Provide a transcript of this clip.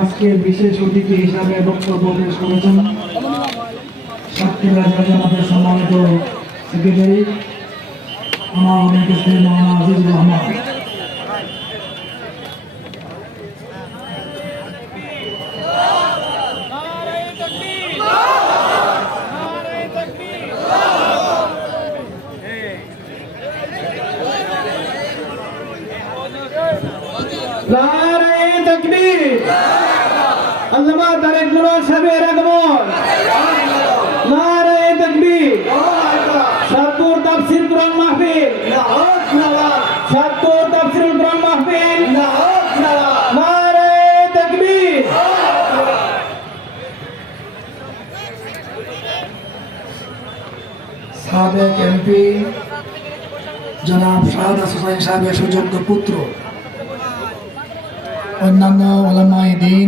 আজকের বিশেষ অতিথি হিসাবে বক্তব্য পেশ করেছেন সাতক্ষীরা জেলা সম্মানিত সেক্রেটারি আমার মুফতি মাওলানা আজিজুর রহমান। নারায়ে তাকবীর। আল্লামা তারেক মুরাদ সাহেবের আগমন। নারায়ে তাকবীর। সাতপুর তাফসীর কোরআন মাহফিল। সাতপুর তাফসীরুল কোরআন মাহফিল। নারায়ে তাকবীর। সাবেক এমপি জনাব শাহাদাত হোসেন সাহেবের সুযোগ্য পুত্র, অন্যান্য উলামায়ে দ্বীন